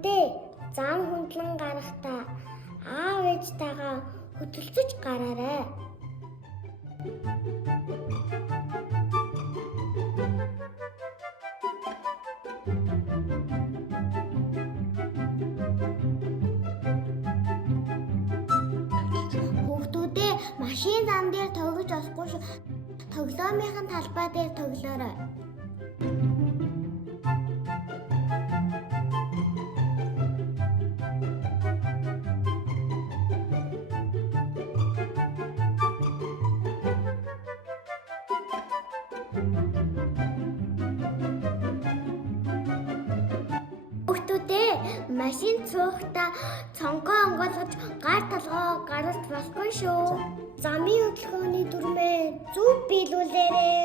Хүүхдүүдээ зам хөндлөн гарахдаа аав ээжтэйгээ хөдөлсөж гараарай. Хүүхдүүдээ машин зам дээр тоглож болохгүй шүү. Тоглоомынхын талбай дээр тоглоорой. Хүүхдүүдээ машин цуухдаа цонхоо онгойлгож гар толгоо гаралт болохгүй шүү. Замын хөдөлгөөний дүрмээ зөв биелүүлээрэй.